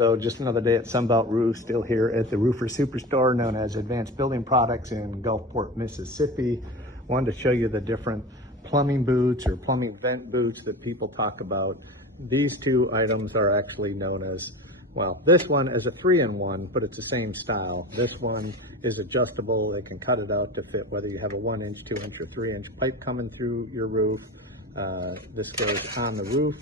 So just another day at Sunbelt Roof, still here at the Roofer Superstore known as Advanced Building Products in Gulfport, Mississippi. Wanted to show you the different plumbing boots or plumbing vent boots that people talk about. These two items are actually known as, well, this one is a 3-in-1, but it's the same style. This one is adjustable. They can cut it out to fit whether you have a 1-inch, 2-inch, or 3-inch pipe coming through your roof. This goes on the roof.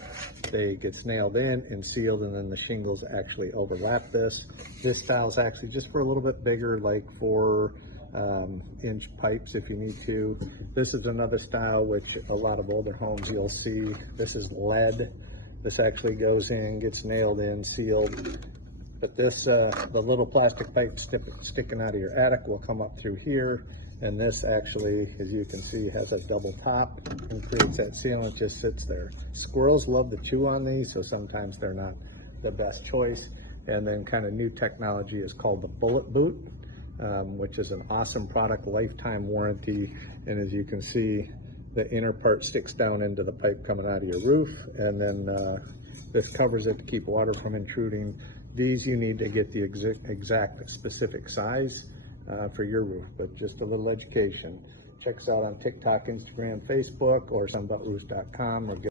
They get nailed in and sealed, and then the shingles actually overlap this. This style is actually just for a little bit bigger, like 4-inch pipes if you need to. This is another style which a lot of older homes you'll see. This is lead. This actually goes in, gets nailed in, sealed. But this, the little plastic pipe sticking out of your attic will come up through here. And this actually, as you can see, has a double top and creates that seal, and it just sits there. Squirrels love to chew on these, so sometimes they're not the best choice. And then kind of new technology is called the bullet boot, which is an awesome product, lifetime warranty. And as you can see, the inner part sticks down into the pipe coming out of your roof, and then this covers it to keep water from intruding. These you need to get the exact specific size for your roof, but just a little education. Check us out on TikTok, Instagram, Facebook, or sunbeltroofs.com, or give